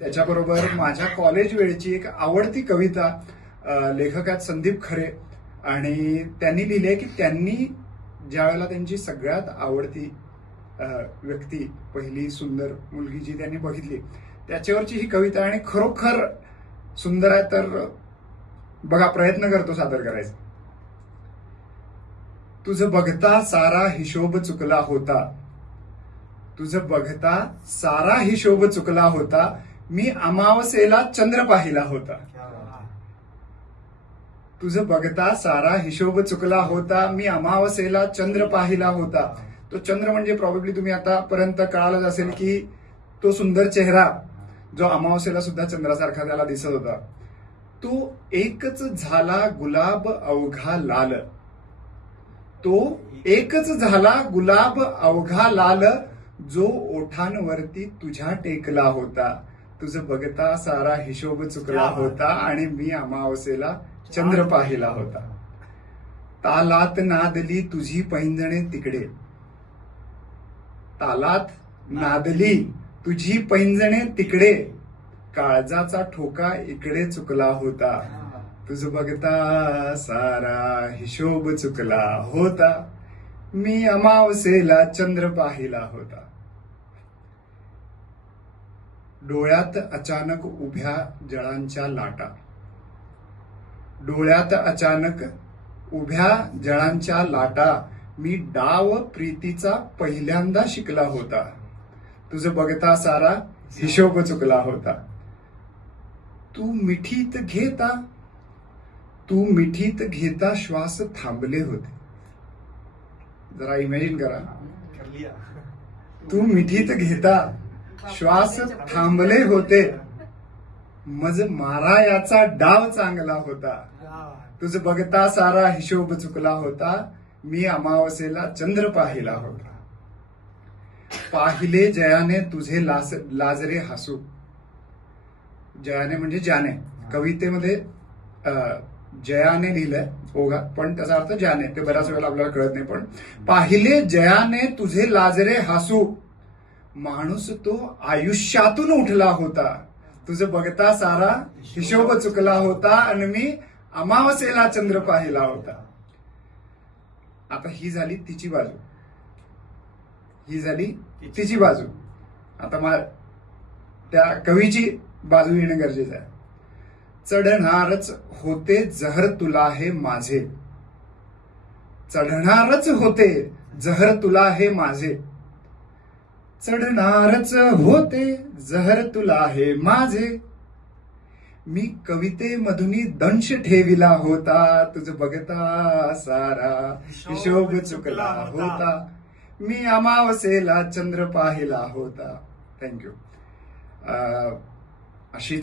त्याच्याबरोबर माझ्या कॉलेज वेळची एक आवडती कविता लेखकात लेखक आहेत संदीप खरे आणि त्यांनी लिहिली आहे की त्यांनी ज्या वेळेला त्यांची सगळ्यात आवडती व्यक्ती पहिली सुंदर मुलगी जी त्यांनी बघितली त्याच्यावरची ही कविता आणि खरोखर सुंदर आहे तर बघा प्रयत्न करतो सादर करायचा. तुझं बघता सारा हिशोब चुकला होता. तुझं बघता सारा हिशोब चुकला होता. मी अमावस्येला चंद्र पाहिला होता. तुझं बघता सारा हिशोब चुकला होता. मी अमावस्येला चंद्र पाहिला होता. तो चंद्र म्हणजे प्रॉब्ली तुम्ही आतापर्यंत कळालंच असेल की तो सुंदर चेहरा जो अमावस्येला सुद्धा चंद्रासारखा त्याला दिसत होता. तो एकच झाला गुलाब अवघा लाल. तो एकच झाला गुलाब अवघा लाल जो ओठांवरती तुझ्या टेकला होता. तुझं बघता सारा हिशोब चुकला होता आणि मी अमावस्येला चंद्र पाहिला होता. तालात नादली तुझी पैंजणे तिकडे. तालात नादली तुझी पैंजणे तिकडे. काळजाचा ठोका इकडे चुकला होता. तुझं बघता सारा हिशोब चुकला होता. मी अमावसेला चंद्र पाहिला होता. डोळ्यात अचानक उभ्या जळांच्या लाटा. डोळ्यात अचानक उभ्या जळांच्या लाटा. मी डाव प्रीतीचा पहिल्यांदा शिकला होता. तुझं बघता सारा हिशोब चुकला होता. तू मिठीत घेता? तू मिठीत घेता श्वास थांबले होते. जरा इमॅजिन करा. कर लिया तू मिठीत घेता? श्वास थांबले होते. मज मारा याचा डाव चांगला होता. तुझं बघता सारा हिशोब चुकला होता. मी अमावस्येला चंद्र पाहिला होता. पाहिले जयाने तुझे लास लाजरे हसू. जयाने म्हणजे जाने कवितेमध्ये अं, जयाने लिहिलंय. ओघा पण त्याचा अर्थ ज्याने. ते बऱ्याच वेळेला आपल्याला कळत नाही पण पाहिले जयाने तुझे लाजरे हसू. माणूस तो आयुष्यातून उठला होता. तुझं बघता सारा हिशोब चुकला होता आणि मी अमावस्येला चंद्र पाहिला होता. आता ही झाली तिची बाजू. ही झाली तिची बाजू. आता मा त्या कवीची बाजू येणं गरजेचं आहे. चढणारच होते जहर तुला हे माझे. चढणारच होते जहर तुला हे माझे. चढणारच होते जहर तुला हे माझे. मी कवितेमधूनही दंश ठेविला होता तुझ बघता सारा हिशोब चुकला होता. मी अमावसेला चंद्र पाहिला होता. थँक्यू अशी